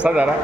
कसा जरा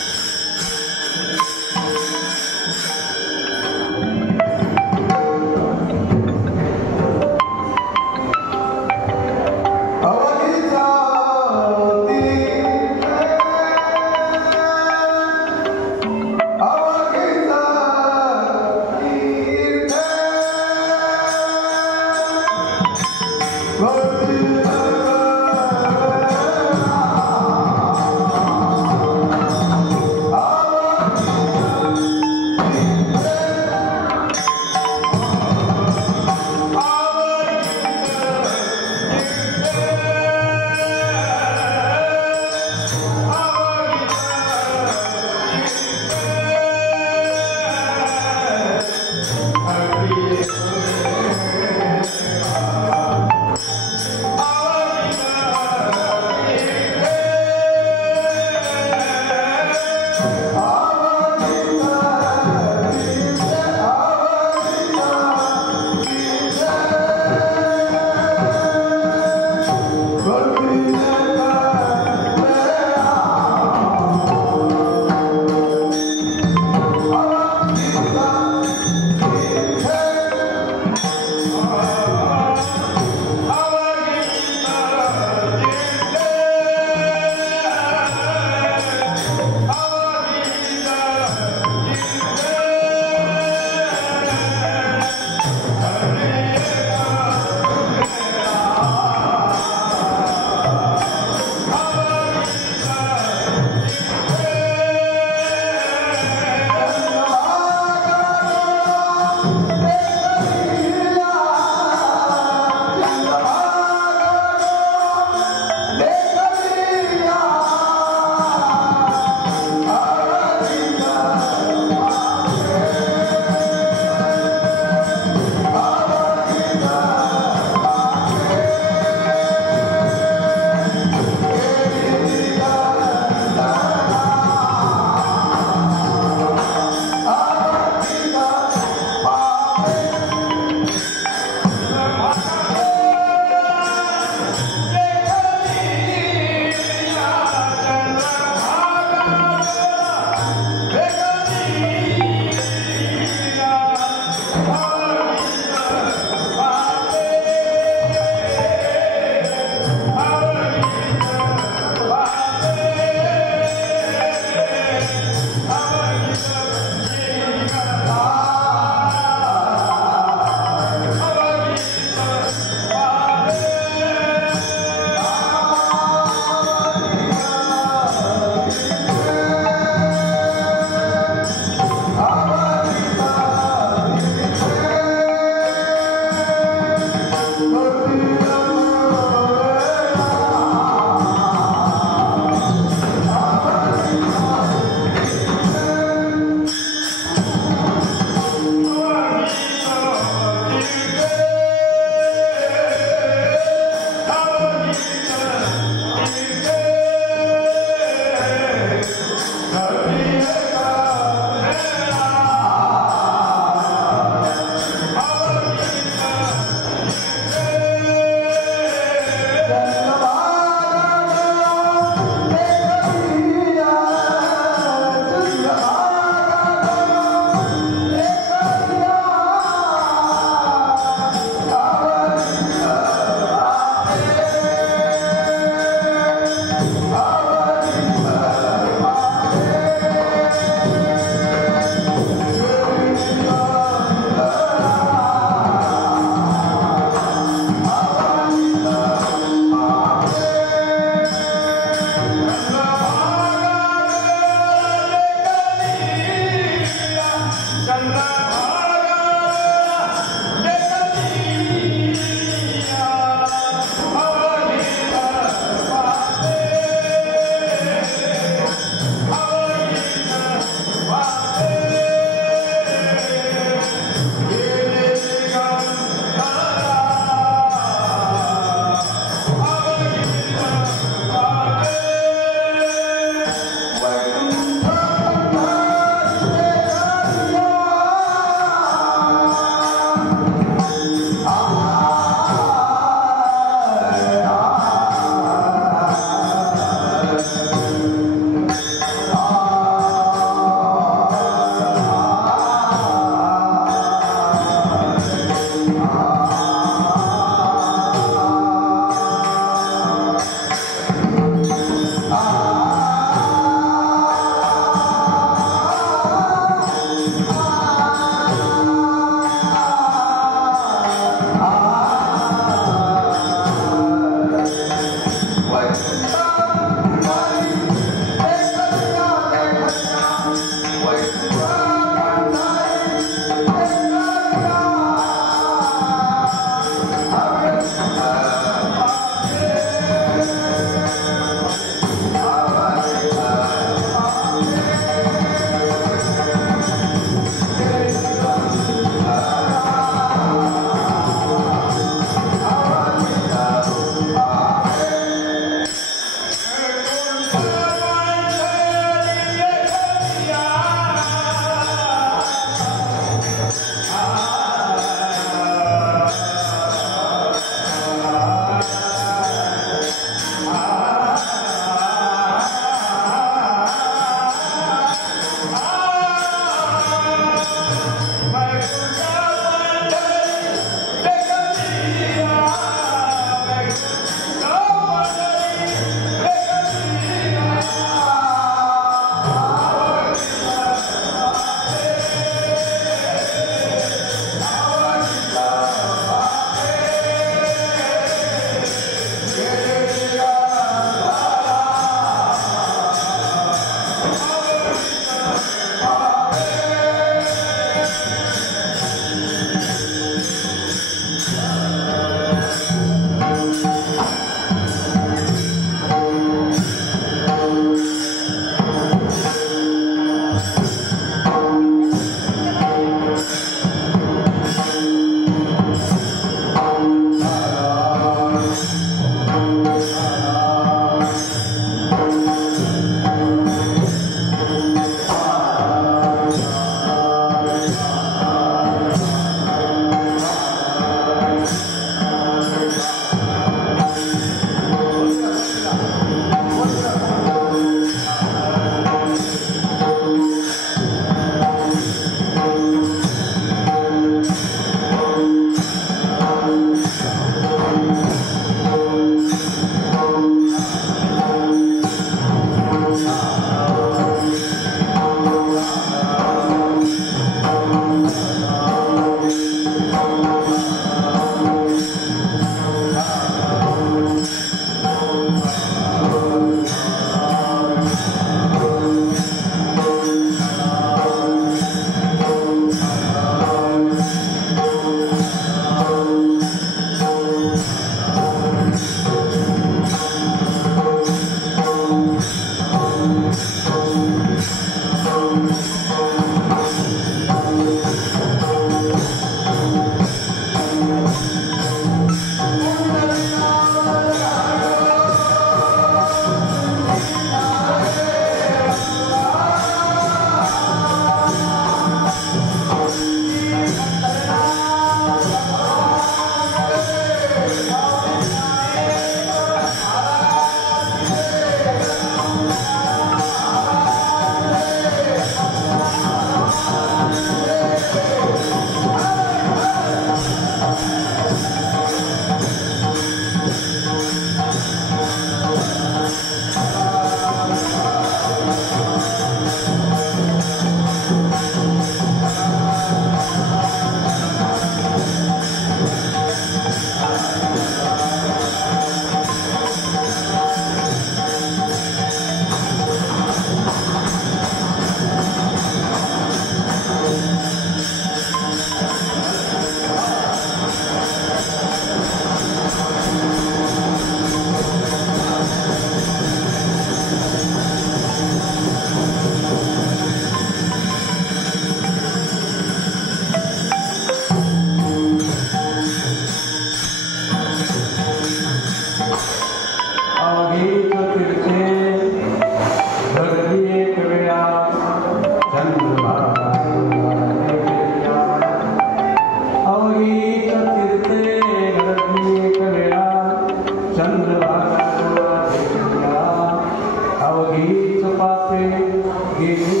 Yeah.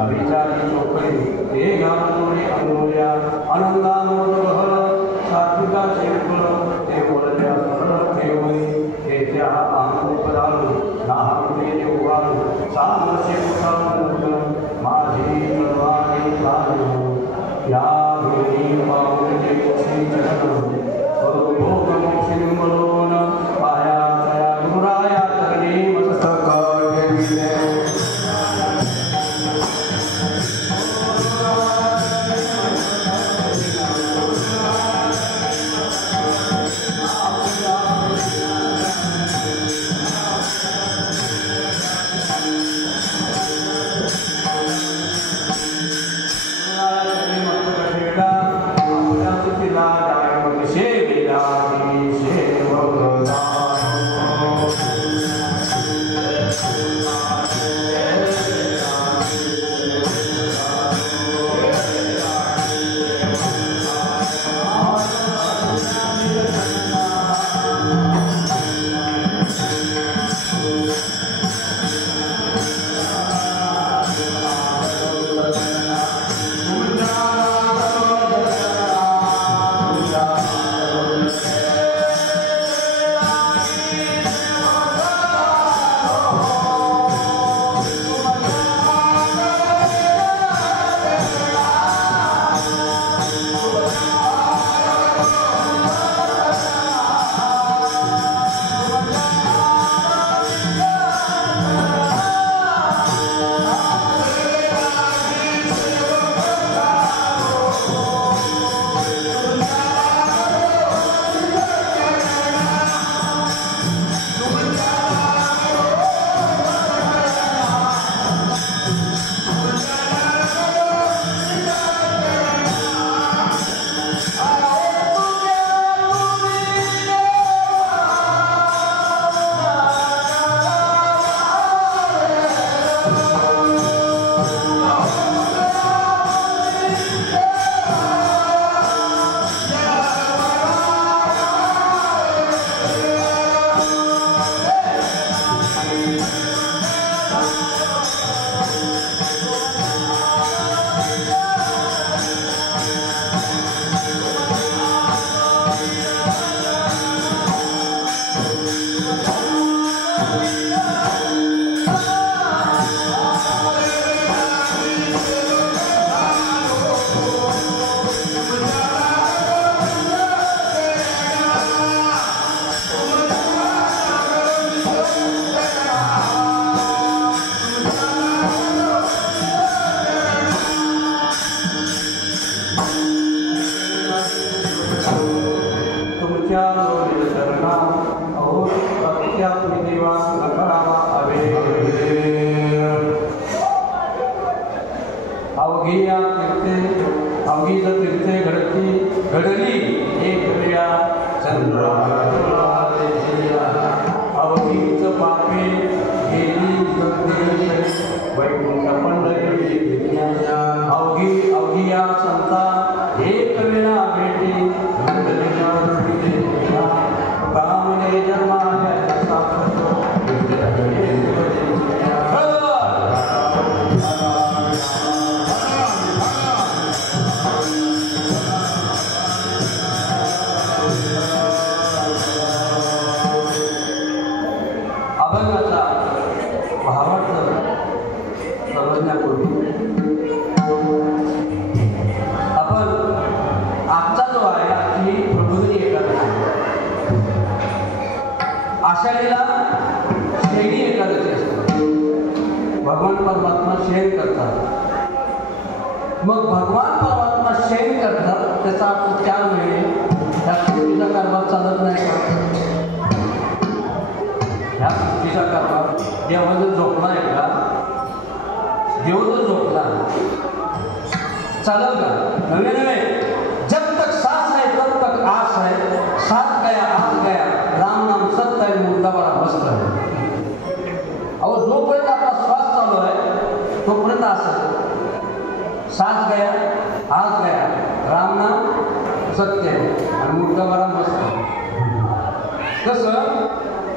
अविचारी चोपडी हे गावतोडे अंगोल्या आनंदामोद बहर सात्विका शेकुळ ते बोलल्या सरळ ठेवई ते त्या आंतोपदालू नाहते उगालू सामसे पुसावून माझी तलवारी चालू या वेळी पाऊले श्री चरण स्वरूप मोक्षी म्हणून पाया तया गुराया चरणी मस्तक ठेविले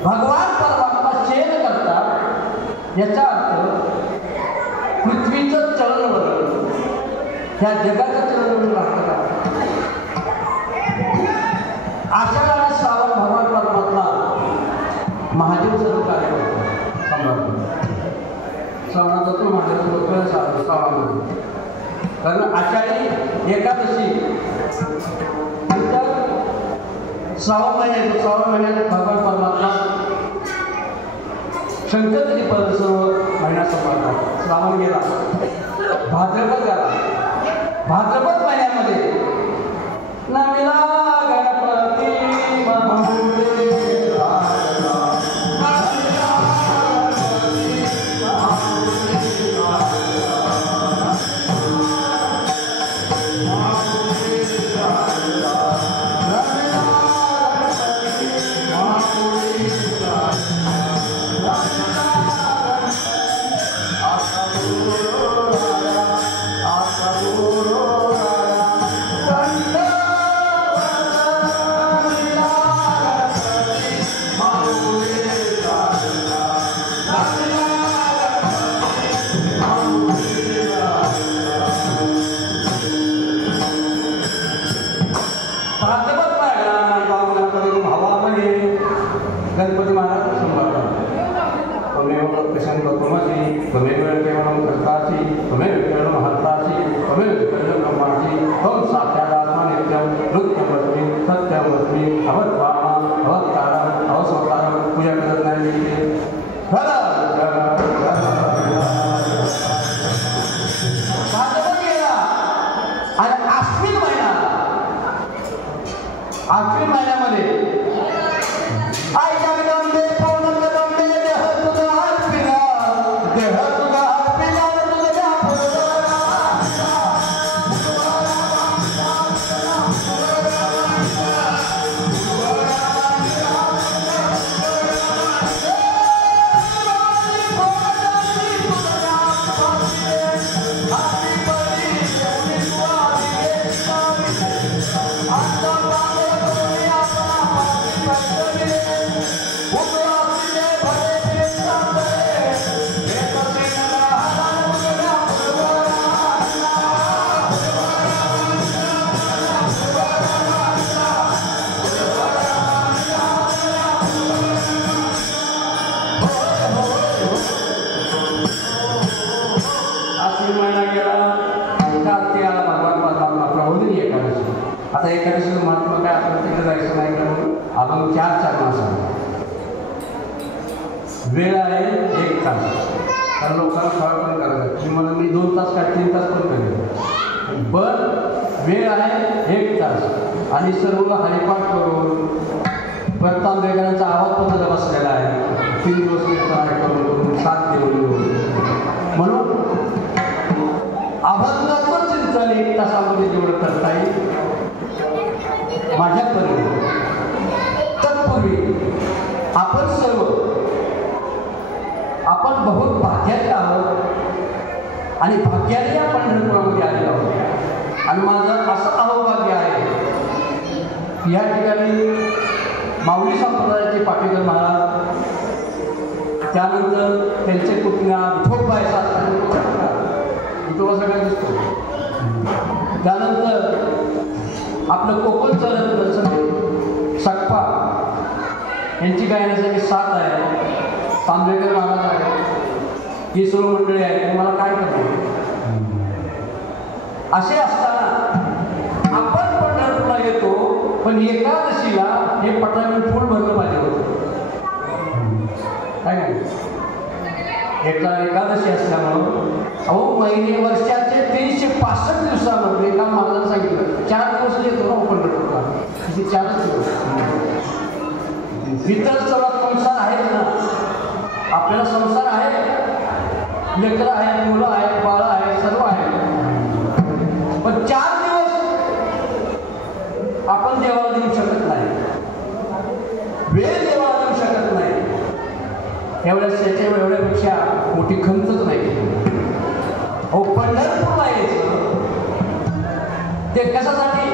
भगवान परमात्मा चेन करतात याचा अर्थ पृथ्वीचं चलन बदल, ह्या जगाचं चलन राहतं का? आषाढ आणि श्रावण भगवान परमात्मा महादेव सर्व कार्य करतो. श्रावणात तो महादेव श्रावणामध्ये, कारण आषाढी एकादशी नंतर श्रावण महिना येतो. श्रावण महिन्यात भगवान परमात्मा शंकरजी सर्व महिना संपवतात. श्रावण गेला, भाद्रपद गेला. भाद्रपद महिन्यामध्ये नमिला गणपती गणपती महाराज संभाळतात. त्वमेव प्रशांत त्वमसि त्वमेव केवलं कर्तासि त्वमेव केवलं हर्तासि त्वमेव केवलं ब्रह्मासि त्वं साक्षादात्मा नित्यं नृत्यमस्मि सत्यमस्मि अवत्वामा अवतारम् अवसवतारं पूजा करत नाही मी. आणि आश्विन महिना, आश्विन महिन्यामध्ये आता एकादशीचं महत्त्व काय, आपल्याला तिकडे जायचं नाही कारण आपण 4 मास वेळ आहे 1 तास. कारण लोकांना फळ पण करायचं की मला मी 2 तास काय 3 तास पण करेल, पण वेळ आहे 1 तास. आणि सर्वला हरिपाठ करून परत आंबेडकरांचा आवाज पण त्याला बसलेला आहे. 3 दिवस कीर्तन करून 7 देऊन म्हणून अभंगात पण चिंतन 1 तासामध्ये जेवढं करता येईल माझ्यापर्यंत. तत्पूर्वी आपण सर्व आपण बहुत भाग्याचे आहोत आणि भाग्याने या पंढरपुरामध्ये आलेलो आहोत. आणि माझं असं अहोभाग्य आहे की या ठिकाणी माऊली संप्रदायाचे पाटील महाराज, त्यानंतर त्यांचे पुतण्या विठोबा विठोबा सगळ्या दिसतो, त्यानंतर आपलं कोकणचं रत्न सकपा यांची गायनासाठी साथ आहे, तांबेकर महाराज आहे, ही सर्व मंडळी आहे. मला काय करतो असे असताना आपण पंढरपूरला येतो, पण एकादशीला हे पटांगण फुल भरलं पाहिजे होतं. काय एकादशी असल्यामुळं महिने वर्षाचे 365 दिवसामध्ये एका महाराजांनी सांगितलं 4 दिवस येतो ना पंढरपूरला, 4च दिवस. इतर सर्व संसार आहेत ना, आपल्याला संसार आहे, लेकरं आहेत, मुलं आहेत, बाळं आहेत, सर्व आहेत, पण 4 दिवस आपण देवाला देऊ शकत नाही, वेळ देवाला देऊ शकत नाही. एवढ्यापेक्षा मोठी खंतच नाही. पंढरपूरला यायचं ते कशासाठी?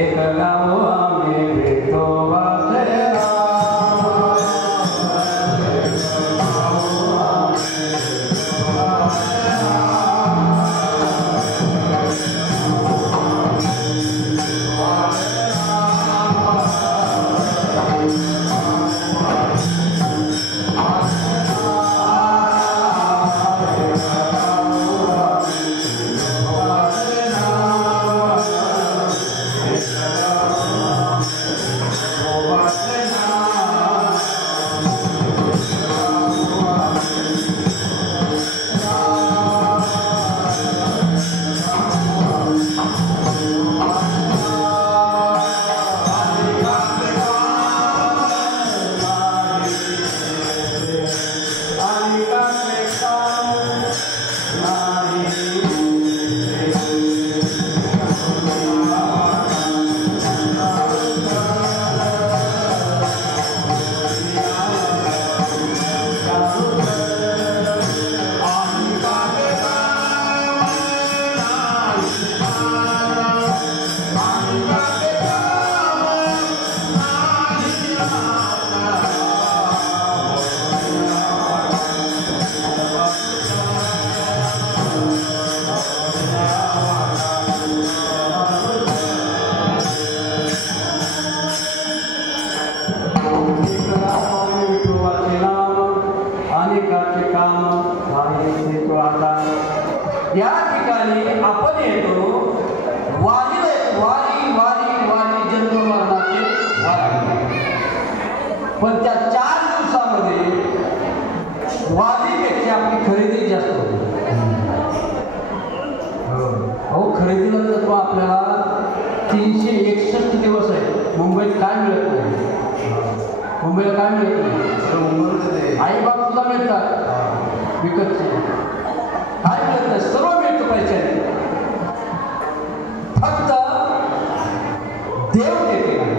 एक गाव आम्ही विठोबा ठिकाणी आपण येतो वारीला येतो. वारी वारी वारी जन्म मरणाचे वारी. पण त्या 4 दिवसामध्ये वारीपेक्षा आपली खरेदी जास्त होती. अहो खरेदीला तर तो आपल्याला 361 दिवस आहे. मुंबईत काय मिळत नाही. मुंबईला काय मिळत नाही. आई बाप सुद्धा मिळतात विकतचे. काय मिळत नाही. सर्व मिळतं पैशाने. फक्त देव देते नाही.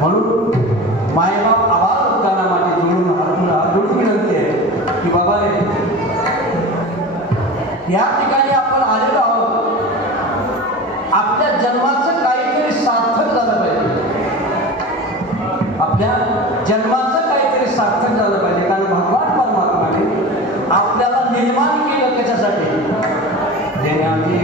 म्हणून मायबाप आवाज होताना माझी जोडून विनंती आहे की बाबा रे या ठिकाणी आपण आलेलो आहोत. आपल्या जन्माचं काहीतरी सार्थक झालं पाहिजे. आपल्या जन्माचं काहीतरी सार्थक झालं पाहिजे. कारण भगवान परमात्माने आपल्याला निर्माण केलं कशासाठी. देण्याची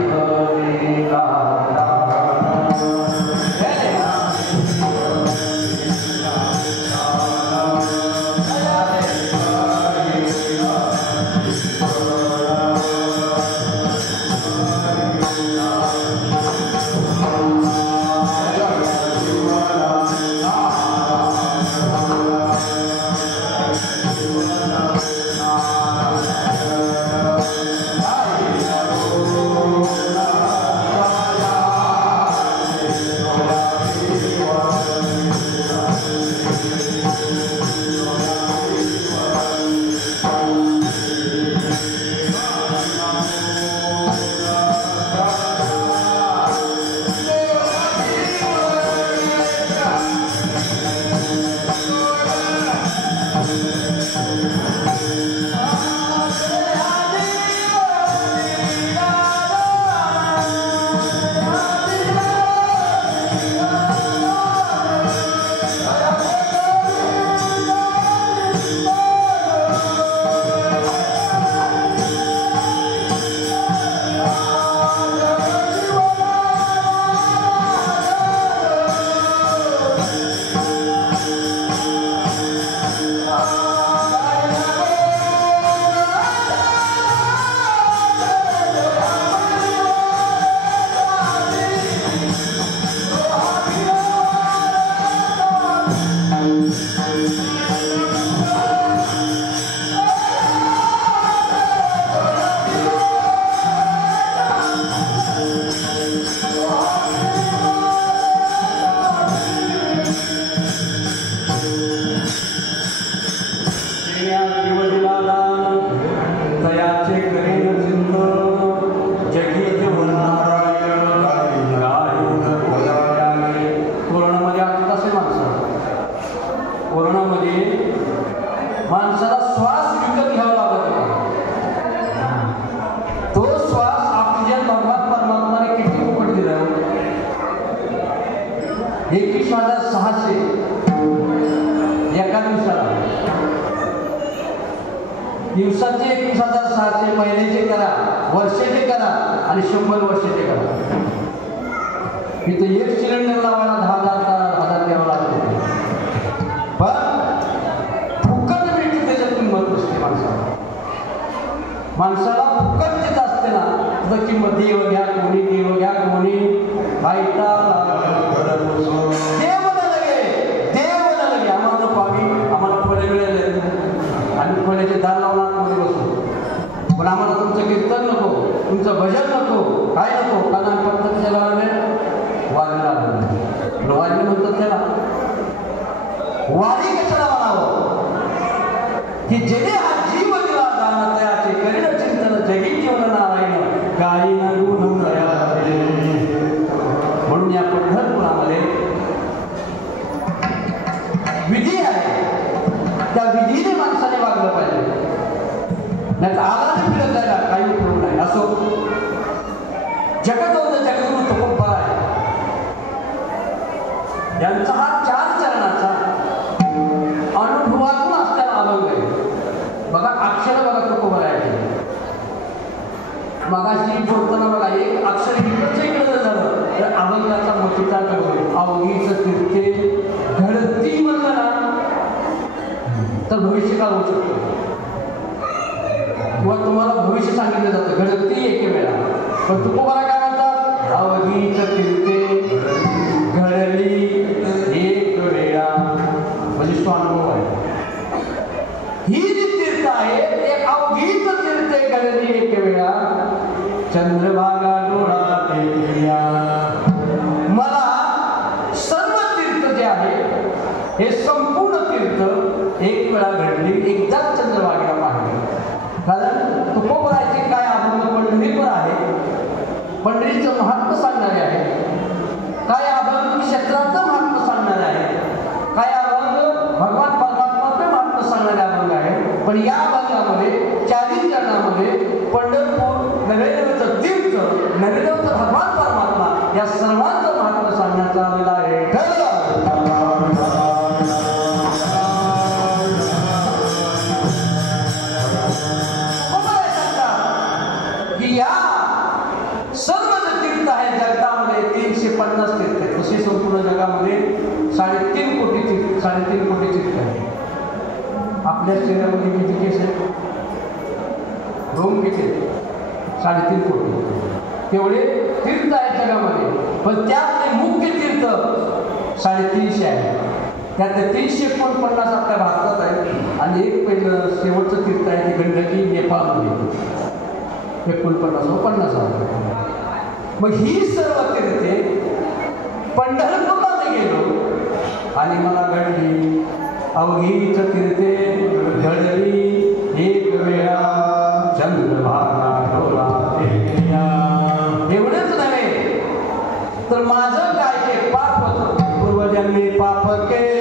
दिवसाचे 21,600 महिन्याचे करा, वर्षाचे करा आणि 100 वर्षाचे करा. इथं एक सिलेंडर लावायला 10,000 द्यावं लागते. पण फुकट मिळते त्याच्यात किंमत नसते माणसाला. माणसाला फुकट देत असते ना तर किंमत देव घ्या कोणी देव घ्या कोणी बायता देव लगे आम्हाला पावी आम्हाला फळे मिळाले आणि फळेचे दार लावून आतमध्ये बसू. पण आम्हाला तुमचं कीर्तन नको, तुमचं भजन नको, काय नको. कारण फक्त त्याला वारीला वारी म्हणतात त्याला. वारी कशाला म्हणावं की जेणे हा जीव दिला दान तयाचे करीन चिंतन जगी जीवन नारायण काही न गुण म्हणून या पंढरपुरामध्ये विधी आहे. त्या विधीने माणसाने वागलं पाहिजे. नाही तर आलाने फिरत जायला काही उपयोग नाही. असो जगत होतं जगत तुकोबा आहे यांचा हा 4 चरणाचा अनुभवातून असलेला अभंग आहे. बघा अक्षर बघा तुकोबा आहे. मगाशी बोलताना बघा एक अक्षर इकडचं इकडं झालं तर अभंगाचा मोठीचा करतो. अवघीच तीर्थे घडती म्हणलं ना तर भविष्य काळ होऊ शकतो. किंवा तुम्हाला भविष्य सांगितलं जातं घडती एके वेळा. पण तुकोबारा काय म्हणतात? अवधीच तीर्थे घडली एक वेळा. म्हणजे तो अनुभव आहे. ही जी तीर्थ आहे ते अवधीच तीर्थे घडली एक वेळा. चंद्रभागा डोळा टेकल्या. मला सर्व तीर्थ जे आहे हे संपूर्ण तीर्थ एक वेळा घडली, एकदाच चंद्रभागेला पाहिजे. कारण तुकोबराचे काय अभंग पंढरीवर आहे, पंढरीचं महात्म्य सांगणारे आहे. काय अभंग क्षेत्राचं महात्म्य सांगणारे आहे. काय अभंग भगवान परमात्माचं महात्म्य सांगणारे अभंग आहे. पण या अभंगामध्ये 40 चरणामध्ये पंढरपूर, नरेंद्रचं तीर्थ, नरेंद्रचं भगवान परमात्मा या सर्वांचं महात्म्य सांगण्याचा आलेला आहे. या सर्व जे तीर्थ आहे जगतामध्ये 350 तीर्थ आहेत. तसे संपूर्ण जगामध्ये 3.5 कोटी तीर्थ, 3.5 कोटी तीर्थ आहे. आपल्या शरीरामध्ये किती केस आहेत? रोम किती? 3.5 कोटी. तेवढे तीर्थ आहेत जगामध्ये. पण त्यातले मुख्य तीर्थ 350 आहे. त्यातले 349 आपल्या भारतात आहेत. आणि एक पहिलं शेवटचं तीर्थ आहे ते गंडकी नेपाळमध्ये 49 मग ही सर्व तीर्थे पंढरपूरला गेलो आणि मला घडली अवघीच तीर्थे घडली एक वेळा. चंद्रभागा डोळा टेकल्या. एवढेच नव्हे तर माझं काय ते पाप होतं. पूर्वजन्मी पाप केले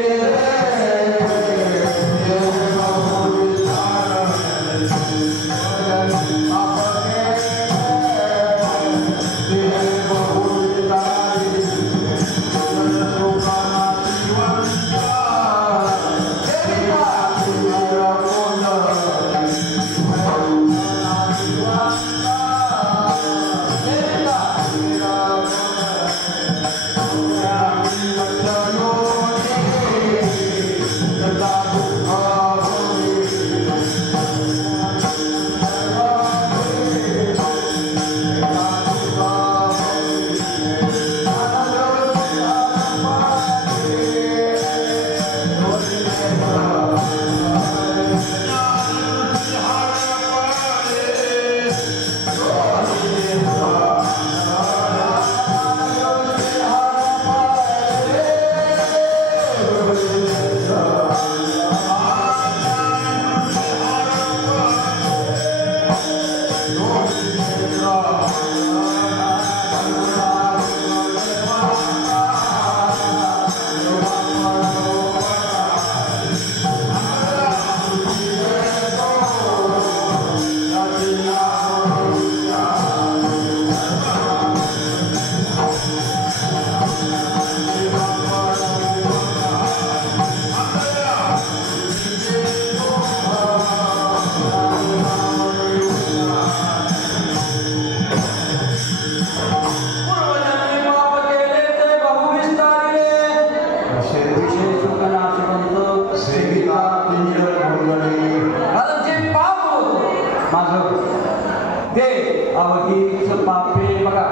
अवघीच पापे. बघा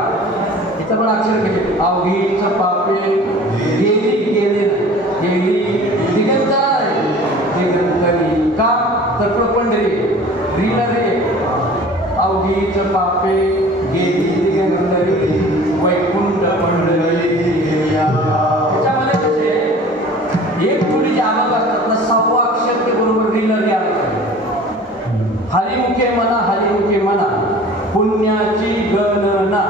इथं पण अक्षर केले. अवघीच पापे गेली दिगंतरा दिगंतरी. का तर पंढरी रीला रे. अवघीच पापे गेली दिगंतरी वैकुंठ पंढरी. त्याच्यामध्ये कसे एक थोडी जे अभंग असतात ना 6वा अक्षर ते बरोबर रीला रे आलं. हरिमुखे म्हणा पुण्याची गणना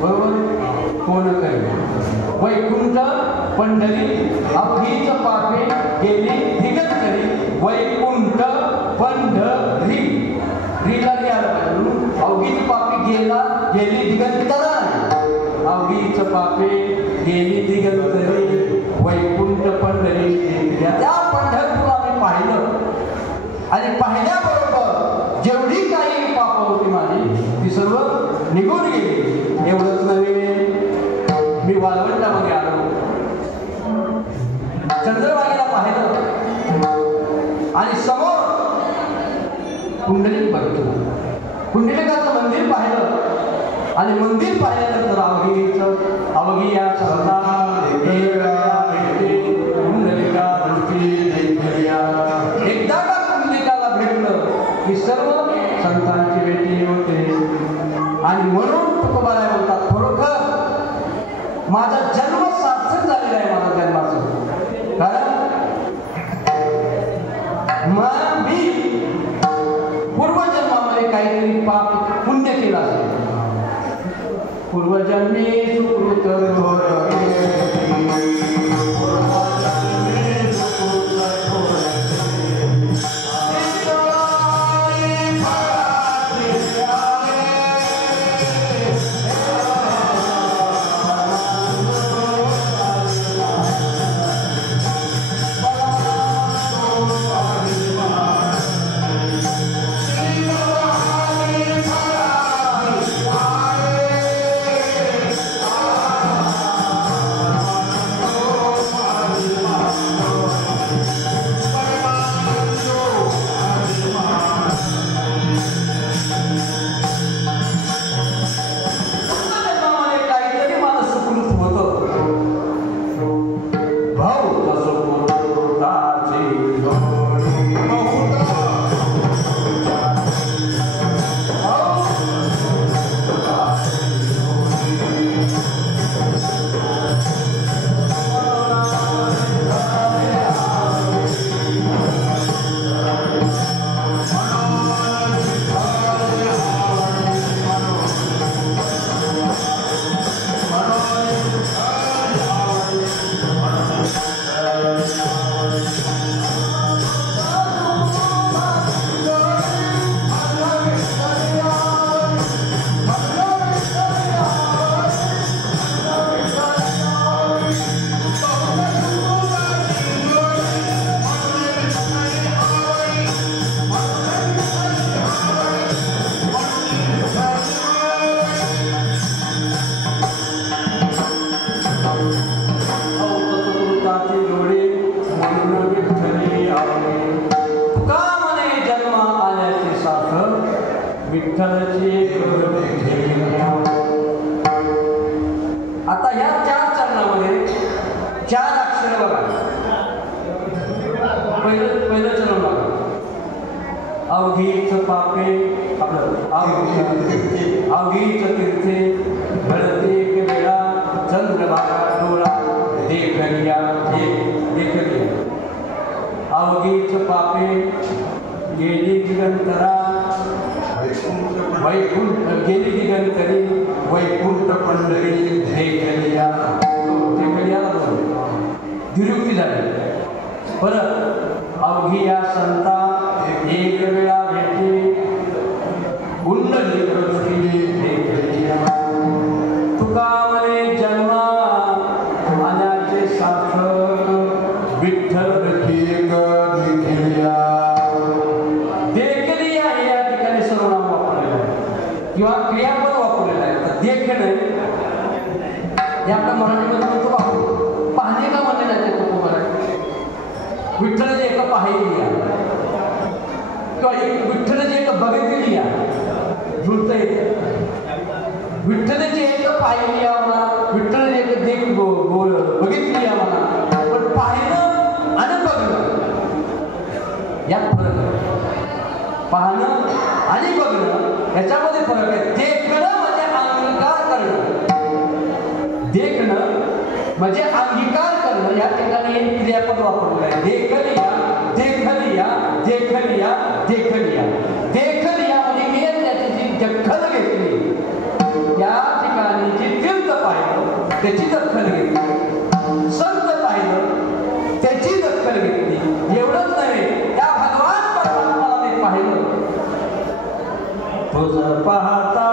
बरोबर कोण करेल. वैकुंठ पंढरी अवघीच पापे गेली दिगंतरी वैकुंठ पंढरी. रीला रे आलं. अवघीच पापे गेली दिगंतरा. अवघीच पापे गेली दिगंतरी वैकुंठ पंढरी. त्या पंढरपूर आम्ही पाहिलं आणि पाहिल्याबरोबर जेवढी काही पाप होती माझी ती सर्व निघून गेली. एवढंच नव्हे मी वाळवंटामध्ये आलो, चंद्रभागेला पाहिलं आणि समोर पुंडलिक पुंडलिकाचं मंदिर पाहिलं आणि मंदिर पाहिल्यानंतर अवघी या संता पुंडलिका दृष्टी एकदा का पुंडलिकाला भेटलं की सर्व संतांची भेटी होते. आणि म्हणून तुकोबाराय बोलतात, खरोखर माझा जन्म सार्थक झालेला आहे. माझा जन्माचं कारण मी पूर्वजन्मामध्ये काहीतरी पाप पुण्य केलं असेल. पूर्वजन्मी सुकृत आता ह्या 4 चरणामध्ये 4 अक्षर बघा. पहिलं चरण बघा, अवघीच पापे आपलं अवघीच तीर्थे घडते एक वेळा चंद्रभागा डोळा देखलिया अवघीच पापे गेली दिगंतरा गेली दिगंतरी वैकुंठ पंढरी देखलिया दुरुक्ती झाली. परत अवघी या संता एक वेळा भेटे कुंडली दृष्टी देखलिया तुका म्हणे जन्मा आल्याचे सार्थक विठ्ठल देखलिया. देखलिया हे या ठिकाणी सर्वनाम वापरलेलं आहे किंवा क्रियापद वापरलेलं आहे. तर देखणे हे आपल्या मराठीमध्ये म्हणतो पाहणे का म्हणले जाते तो मराठी. विठ्ठल एक पाहिली किंवा विठ्ठल एक बघितली जुळत येते. विठ्ठलाची एक पाहिली म्हणा, विठ्ठल एक देख बघितली म्हणा, पण पाहणं आणि बघणं यात फरक आहे. पाहणं आणि बघणं याच्यामध्ये फरक आहे. देखणं म्हणजे अंगीकार करणं, देखणं म्हणजे अंगीकार करणं. या ठिकाणी एक क्रियापद वापरलेलं आहे. देखलिया देखलिया देखलिया देखलिया देखलिया म्हणजे मी त्याची जी दखल घेतली, त्या ठिकाणी जी तीर्थ पाहिलं त्याची दखल घेतली, संत पाहिलं त्याची दखल घेतली. एवढंच नव्हे, त्या भगवान परमात्म्याला मी पाहिलं. तुझं पाहता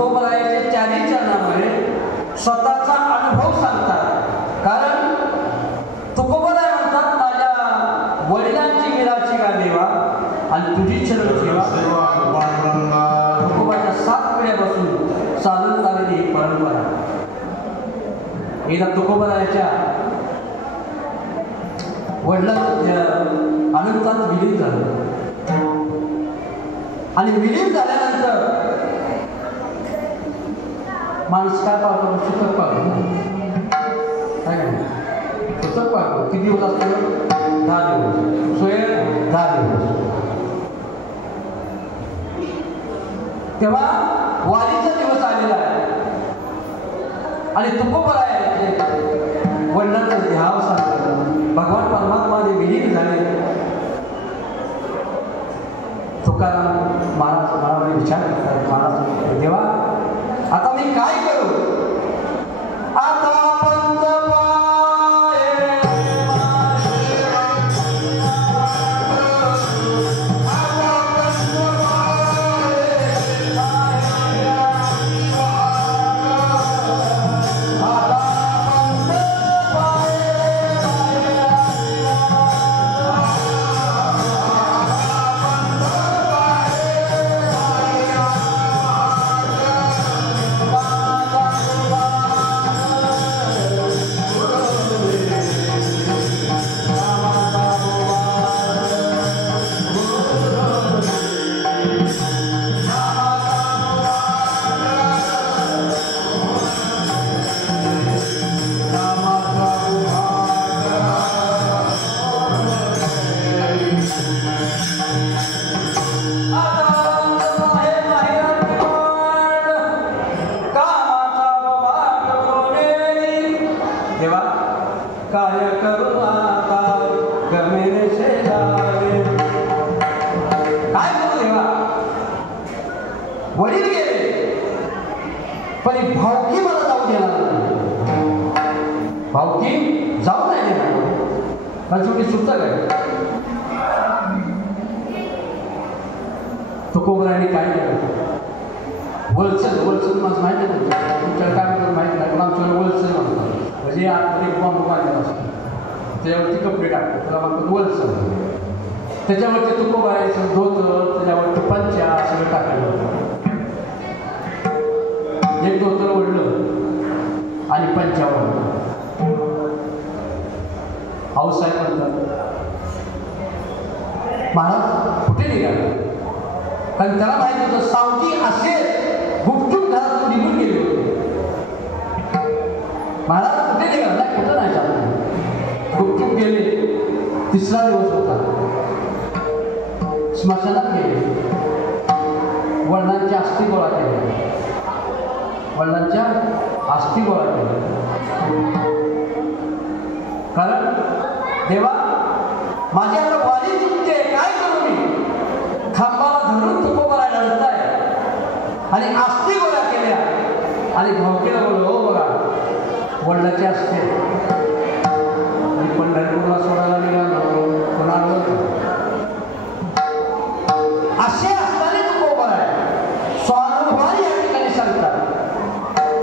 तुकोबरायाच्या चारी चरणामध्ये स्वतःचा अनुभव सांगतात. कारण तुकोबराय म्हणतात माझ्या वडिलांची मिराची गा देवा आणि तुझी चरण सेवा. तुकोबाच्या 7 पिढ्यापासून चालत आलेली ही परंपरा. एकदा तुकोबरायाच्या वडिलांचं अनंतात विलीन झालं आणि विलीन झाल्यानंतर माणूस काय पाहतो? सुतक पाहतो. काय सुतक पाहतो. किती दिवस असतो? 10 दिवस. सोय 10 दिवस. तेव्हा वारीचा दिवस आलेला आहे आणि तुकोबराय वडिलांचं ध्यान सांगतात. भगवान परमात्माने विलीन झाले. तुकाराम महाराज मला विचार करतात, महाराज देवा आता मी काय करू? आता पंत वडील गेले पण भावकी मला जाऊ देणार नाही. भावकी जाऊ नाही देणार. माझी छोटी सुचक आहे. तुकोबरायाने काय केलं? वलचल माझं माहिती आहे तुमच्या काय म्हणतात माहिती नाही पण आमच्याकडे वलचल म्हणतात. म्हणजे आतमध्ये बॉम्ब मारलेला असतो त्याच्यावरती कपडे टाकतात त्याला म्हणतात वलचल. त्याच्यावरती तुकोबरायाचं धोतर त्याच्यावरती पंचा सगळं टाकलेलं होतं. एक धोतर ओढलं आणि पंचा ओढलं. आऊसाहेब म्हणतात महाराज कुठे निघाले? कारण त्याला माहिती होतं सावजी असे गुपचूप घरातून निघून गेले होते. महाराज कुठे निघाला? कुठं नाही चालत. गुपचूप गेले. 3रा दिवस होता. स्मशानात गेले. वडिलांची अस्थी गोळा केली. वडिलांच्या अस्थी गोळा केल्या. कारण देवा माझी आता वारी चुकते, काय करू मी? खांबाला धरून तुकोबराय लढताय आणि अस्थी गोळा केल्या आणि भावकीला बोललो हो बघा वडिलांची अस्थी आणि पंढरपूरला सोडायला निघालो. कोणाला असे असताना तुकोबराय स्वानुभवाने या ठिकाणी सांगतात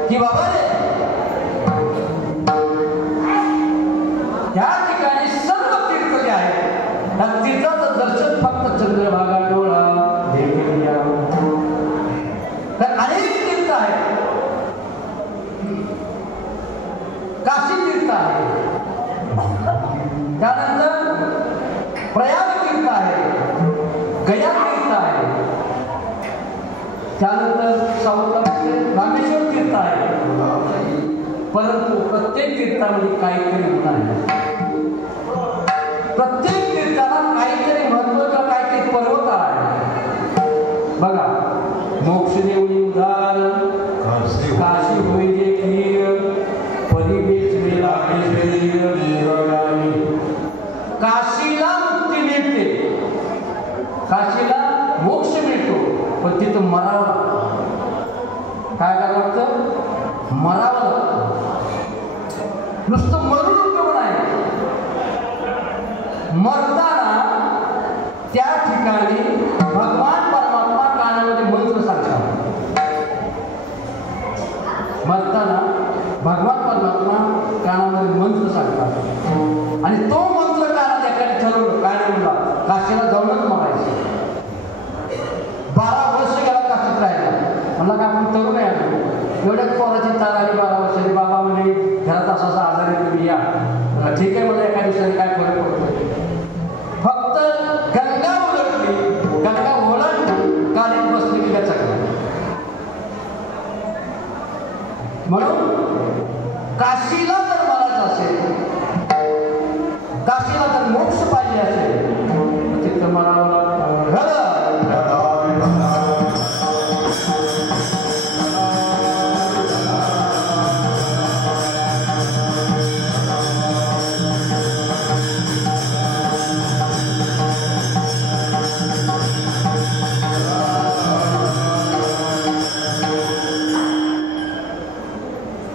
की बाबा रे त्या ठिकाणी सर्व तीर्थ जे आहेत त्या तीर्थाचं दर्शन फक्त चंद्रभागा डोळा तर अनेक तीर्थ आहेत. काशी तीर्थ आहे, त्यानंतर प्रयाग तीर्थ आहे, गया तीर्थ आहे, त्यानंतर साऊथला रामेश्वर तीर्थ आहे. परंतु प्रत्येक तीर्थामध्ये काहीतरी गुण आहे. प्रत्येक तीर्थाला काहीतरी महत्वाचं काहीतरी पर्वत आहे. बघा मोक्ष देवळी उदाहरण काशी होईजे खीर परिवेश मेला काशीला मुक्ती मिळते, काशीला मोक्ष मिळतो, पण तिथं मरावं लागतं. काय करावं लागतं? मरावं लागतं. नुसतं मरून उपयोग नाही. मरताना त्या ठिकाणी भगवान परमात्मा कानामध्ये मंत्र सांगतात. मरताना भगवान परमात्मा कानामध्ये मंत्र सांगतात आणि तो मंत्र कानात एकाने ठरवलं काय म्हणला काशीला जाऊनच मरायचं. 12 वर्ष गेला काशीत राहिला. म्हणला का आपण तरुण आहे एवढ्याच पोराची तार आली 12 वर्षाची. बाबा म्हणजे घरात असा आजार आहे तुम्ही या. ठीक आहे म्हणजे एका दिवसाने काय फरक पडतो. फक्त गंगा उलटली गंगा ओलांडली कालीत बसली की त्याचा म्हणून काशीला जर मरायचं असेल काशीला जर मोक्ष पाहिजे असेल तर तिथं मरावं लागतं.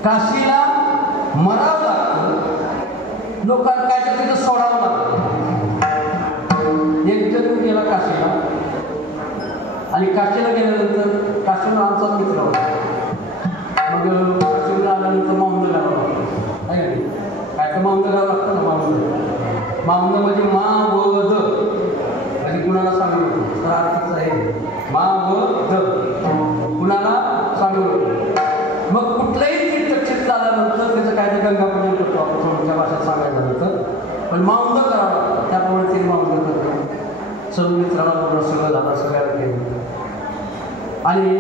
काशीला मरावं लागतं. लोकांना काय तर तिथं सोडावं लागतं. एक जण गेला काशीला आणि काशीला गेल्यानंतर काशीला आमचा मित्र होता. मग काशीला आल्यानंतर माऊंद घालावं लागतं आहे नाही काय तर माऊंद घालावं लागतं ना. माऊंद म्हणजे मावद म्हणजे कुणाला सांगू नको तर अर्थच आहे मावद कुणाला सांगू नको. मग कुठलंही तीर्थक्षेत्र झाल्यानंतर त्याचं काय ते गंगापूजन करतो आपण थोडक्या भाषेत सांगायचं झालं तर. पण माऊंद करावं त्यामुळे ते माऊंद करतो. सर्व मित्राला बरोबर सगळं झालं सगळ्याला केलं आणि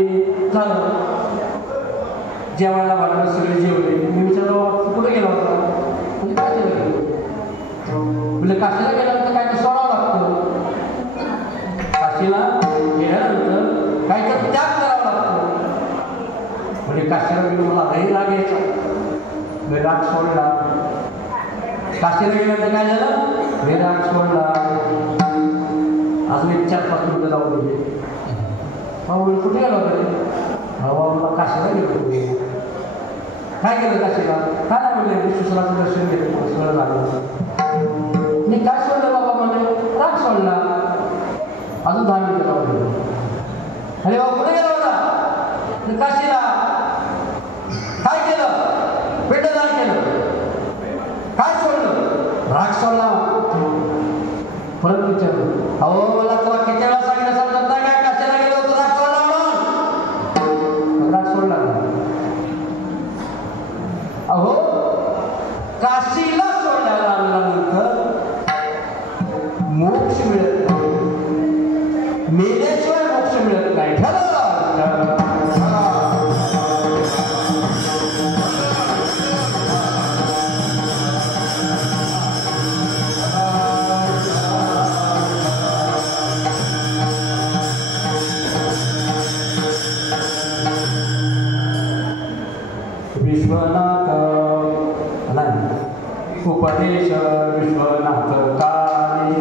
झालं जेवायला वाढलं सगळे जेवले. मी विचारलं कुठे गेला होता म्हणजे काशीला गेलो. म्हणजे काशीला गेल्यानंतर काय तर सोडावं लागतं. काशीला गेल्यानंतर काय तर त्याग करावा लागतो. म्हणजे काशीला गेलो मला लई राग यायचा. मी राग सोडला. काशीला गेल्यानंतर काय झालं मी राग सोडला. अजून एक 4-5 मिनिटं जाऊ दिले. भाऊ कुठे गेलो होता भाऊ मला काशीला गेलो तुम्ही काय केलं काशीला काय नाही म्हणले विश्वेश्वराचं दर्शन घेतलं सगळं झालं. मी काय सोडलं बाबा म्हणजे राग सोडला. अजून 10 मिनिटं जाऊ दिले. अरे बाबा कुठे गेला होता काशीला काय केलं पिंडदान केलं काय सोडलं राग सोडला. परत विचारलं अहो मला तो किती वेळा सांगितलं समजत नाही काय काशीला गेलो होतो राग सोडला म्हणून. राग सोडला अहो काशीला सोडल्याला लागल्यानंतर मोक्ष मिळत नाही. मेल्याशिवाय मोक्ष मिळत नाही. ठरलं विश्वनाथ नाही उपदेश विश्वनाथ काली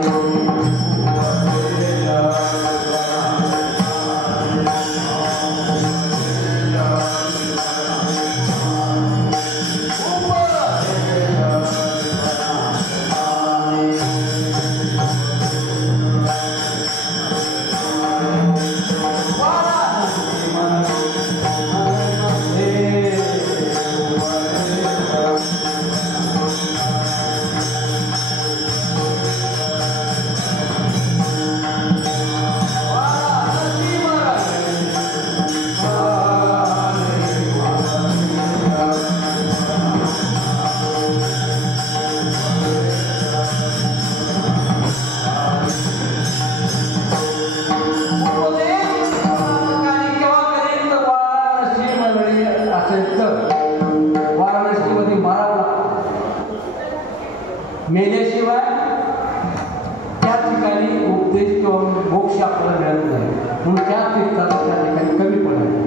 मेल्याशिवाय त्या ठिकाणी उपदेश किंवा मोक्ष आपल्याला मिळत नाही. म्हणून त्या तीर्थाला त्या ठिकाणी कमी पडायला.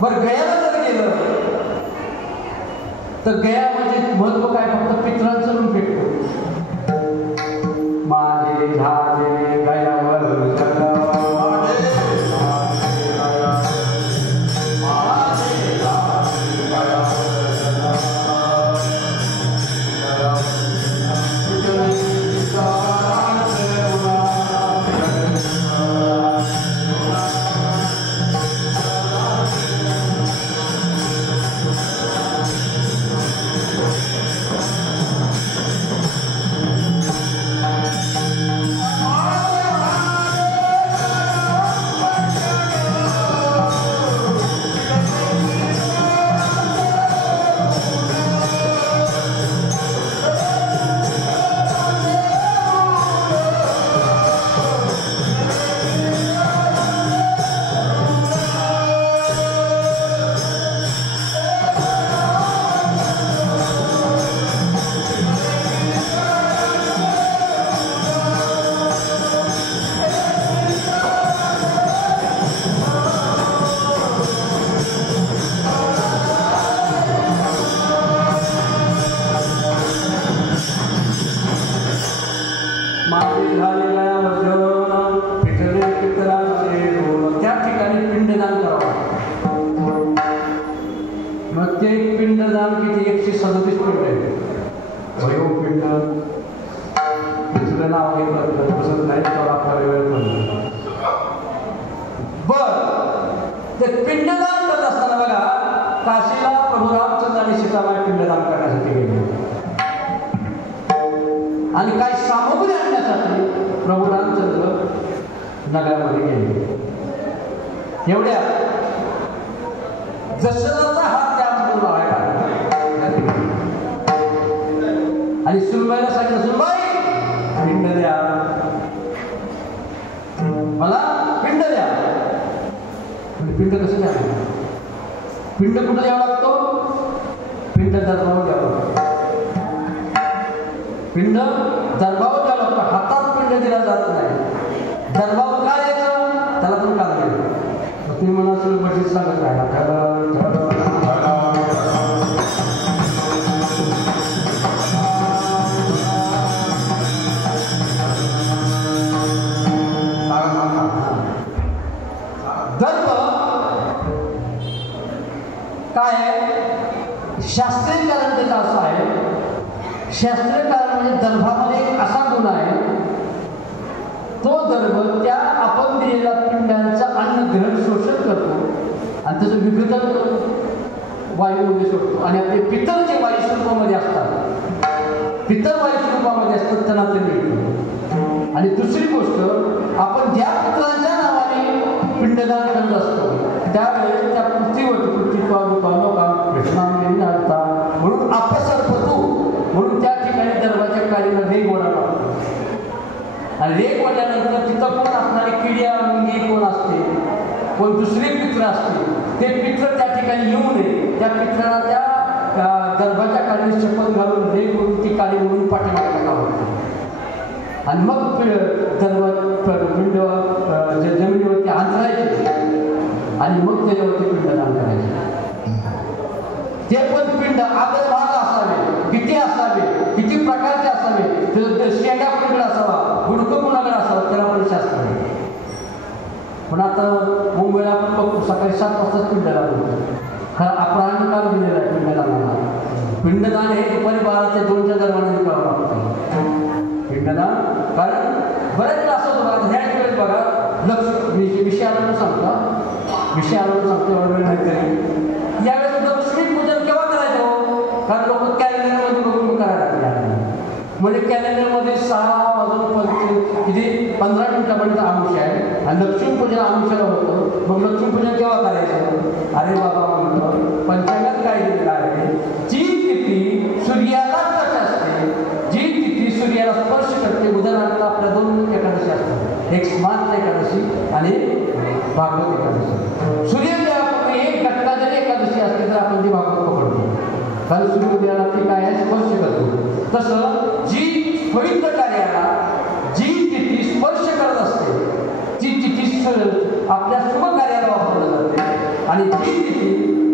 बरं गयाला जर गेलं तर गयामध्ये महत्व काय फक्त पित्रांचं रूप भेटतो. माझे झाले गयावर पिंडदान किती 137 पिंड आहे. वयोपिंड दुसरं नाव घेतलं तसंच नाही तर आपला वेळ पडला. बर ते पिंडदान करत असताना बघा काशीला प्रभू रामचंद्र आणि सीताबाई पिंडदान करण्यासाठी गेले आणि काही सामग्री आणण्यासाठी प्रभू रामचंद्र नगरामध्ये गेले. एवढ्या दशरथाचा हात त्यामधून लावायला आणि सुनबाईला सांगितलं, सुनबाई पिंड द्या, मला पिंड द्या. पिंड कसं द्या? पिंड कुठं द्यावा लागतो? पिंड दरबावर द्यावा लागतो. पिंड दरबावर द्यावा लागतो. हातात पिंड दिला जात नाही. दरबावर काय द्यायचं? त्याला पण काल द्यायचं. तुम्ही म्हणा सुरू बशीत सांगत राहा काय आहे? शास्त्रीय कारण त्याचं असं आहे. शास्त्रीय कारण म्हणजे दर्भामध्ये एक असा गुण आहे, तो दर्भ त्या आपण दिलेल्या पिंडांचं अन्न ग्रहण शोषण करतो आणि त्याचं विघटन वायूमध्ये सोडतो आणि आपले पितर जे वायू स्वरूपामध्ये असतात, पितर वायू स्वरूपामध्ये असतात त्यांना ते मिळतं. आणि दुसरी गोष्ट, आपण ज्या पितरांच्या नावाने पिंडदान करत असतो त्यावेळेस त्या पृथ्वीवरती म्हणून अपसर्पतो म्हणून त्या ठिकाणी दर्भाच्या काळीला रेग ओढा लागतो आणि रेग ओढल्यानंतर तिथं कोण असणारी किड्या मुंगी कोण असते, कोण दुसरे पित्र असते, ते पित्र त्या ठिकाणी येऊ नये. त्या पित्रांना त्या दर्भाच्या काळीने शपथ घालून रेग म्हणून ती काळी म्हणून पाठीमागे टाकावं आणि मग पिंड जमिनीवरती अंतरायचे आणि मग त्याच्यावरती पिंडदान करायचे. ते पण पिंड आपले भाग असावे, किती असावे, किती प्रकारचे असावे, शेंडा कुणाकडे असावा, गुडकं कुणाकडे असावं, त्याला पण शास्त्र आहे. पण आता मुंबईला आपण बघतो सकाळी 7 वाजताच पिंडदान होतं. खरं अपराह्न काल दिलेला आहे पिंडदानाला. पिंडदान हे दुपारी 12 ते 2च्या दरम्यान करावं लागतं पिंडदान. कारण बऱ्याच वेळा असं होतं, ह्याच वेळेस बघा विषय आला सांगतो एवढा वेळ नाही तरी यावेळेस लक्ष्मी पूजन केव्हा करायचं? कारण लोक कॅलेंडरमध्ये बघून करायला लागले. म्हणजे कॅलेंडरमध्ये 6 वाजून किती 15 मिनिटापर्यंत आमुष्य आहे आणि लक्ष्मीपूजन आमुष्याला होतं. मग लक्ष्मीपूजन केव्हा करायचं? अरे बाबा म्हणलं पंचांगात काय दिलेलं आहे, जी तिथी सूर्याला टच असते, जी तिथी सूर्याला स्पर्श करते. उदाहरणार्थ आपल्या 2 एकादशी असतात, एक स्मार्त एकादशी आणि भागवत एकादशी. सूर्योदयापूर्वी एक घटना जरी एकादशी असते तर आपण ती भागवत पकडतो, कारण सूर्योदयाला ती काय स्पर्श करतो. तसं जी पवित्र कार्याला जी तिथी स्पर्श करत असते ती तिथी आपल्या शुभ कार्याला वापरली जाते आणि जी तिथी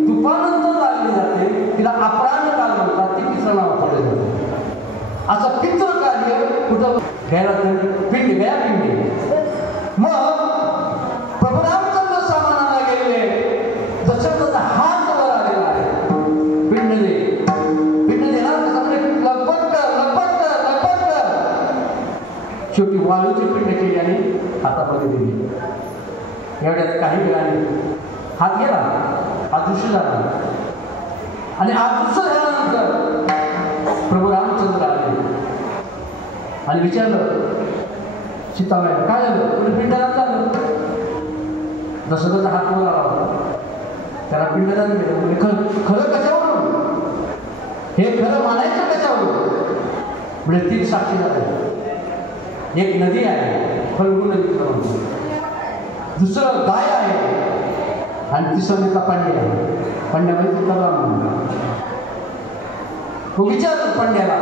दुपारनंतर लागली जाते तिला अपराह्न काल म्हणतात, ती पित्रांना वापरली जाते. असं पित्र कार्य कुठं घ्यायला पिंड घ्या पिंडी. मग प्रभू रामचंद्र सामानाला गेलेले दशरथाचा हात वर आलेला आहे. पिंड देणार कसं म्हणजे लपट कर. शेवटी वाळूची पिंड केली आणि हातामध्ये दिली. एवढ्यात काही वेळाने हात गेला, अदृश्य झाला आणि अदृश्य झाल्यानंतर प्रभू रामचंद्र आले आणि विचारलं सीताबाई काय झालं? पिंडदान झालं. दशरथाचा हात वर आला होता, त्याला पिंडदान केलं. म्हणजे खरं कशावरून? हे खरं मानायचं कशावरून? म्हणजे 3 साक्षीदार आहेत. एक नदी आहे, फल्गू नदी, दुसरं गाय आहे आणि तिसरं एका पांड्या आहे. पांड्यामध्ये तुकाराम म्हणून तो विचारलं पांड्याला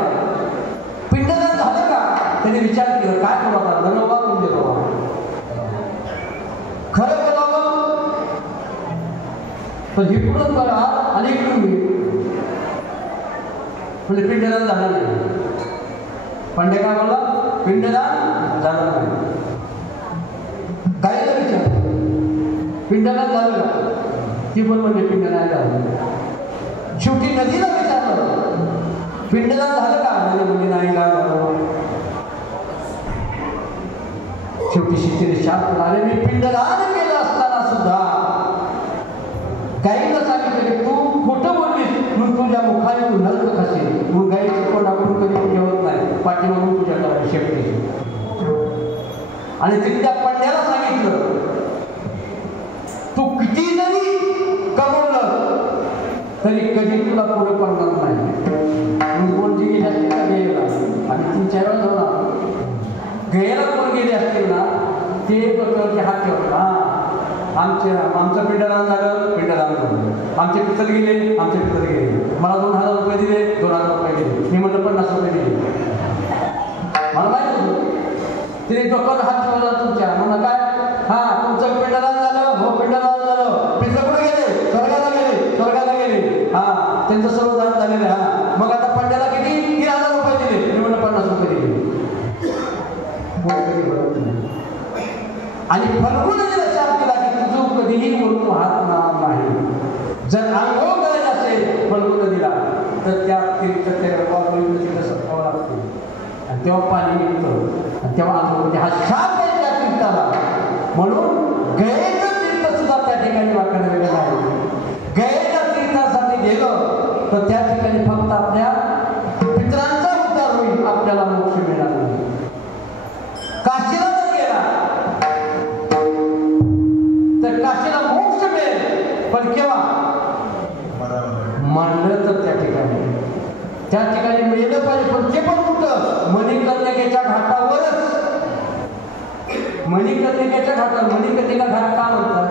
पिंडदान झालं का? त्याने विचार केला काय करू आता, धनोबा तुमचे बाबा खरं बोलावं तर इकडून बघा आणि इकडून मी म्हणजे पिंडदान झालं नाही. पांड्या काय बोलला? पिंडदान झालं नाही. गायला विचार पिंडदान झालं का? ती पण म्हणजे पिंडदान झालं. शेवटी नदीला विचारलं पिंडदान झालं का? नदी म्हणजे नाही झालं. शेवटी शिस्तीने शांत आले, मी पिंडदान केलं असताना सुद्धा गाईला सांगितलं की तू खोटं बोललीस म्हणून तुझ्या मुखाने तू नरक खाशील. मग गाईचं कोण आपण कधी पूजा होत नाही, पाठीमागून पूजा करावी शेपटीची. आणि तिथल्या पंड्याला सांगितलं तू किती जरी कमवलं तरी कधी तुला पुढे पडणार नाही. कोण जी गेली असतील ना गेला, आणि 3-4 वेळा झाला गेला कोण गेले असतील ना ते डोक्यावरती हात ठेवला. आमचं पिंडदान झालं, पिंडदान झालं. आमचे पितळ गेले, आमचे पितळ गेले. मला 2000 रुपये दिले, 2000 रुपये दिले. मी म्हटलं 50 रुपये दिले. मला माहित होतं तिने डोक्यावर हात ठेवला तुमच्या. म्हणलं काय? हा तुमचं पिंडदान झालं. हो पिंडदान झालं. पितळ कुठे गेले? स्वर्गाला गेले, स्वर्गाला गेले. हा त्यांचं सर्व दान झालेलं आहे. हा मग आता पंड्याला किती? 3000 रुपये दिले. मी म्हटलं 50 रुपये दिले. आणि फलगुण विचार केला की तुझं कधीही वरून वाहणार नाही. जर आंघोळ करायचं असेल फलगुण नदीला तर त्या तिथं सत्कावं लागते आणि तेव्हा पाणी निघतं आणि तेव्हा आंघोळ होते. हा शाप आहे त्या तीर्थाला. म्हणून गयेचं तीर्थ सुद्धा त्या ठिकाणी वाकडलेलं नाही. गयेच्या तीर्थासाठी गेलं तर त्या ठिकाणी फक्त आपल्या पितरांचा उद्धार होईल, आपल्याला मोक्ष मिळणार नाही. काशीला जर गेला तर काशीला मोक्ष मिळेल, पण केव्हा? म्हणलं तर त्या ठिकाणी मिळलं पाहिजे. पण ते पण कुठं? मणिकर्णिकेच्या घाटावरच. मणिकर्णिकेच्या घाटावर. मणिकर्णिका घाट का म्हणतात?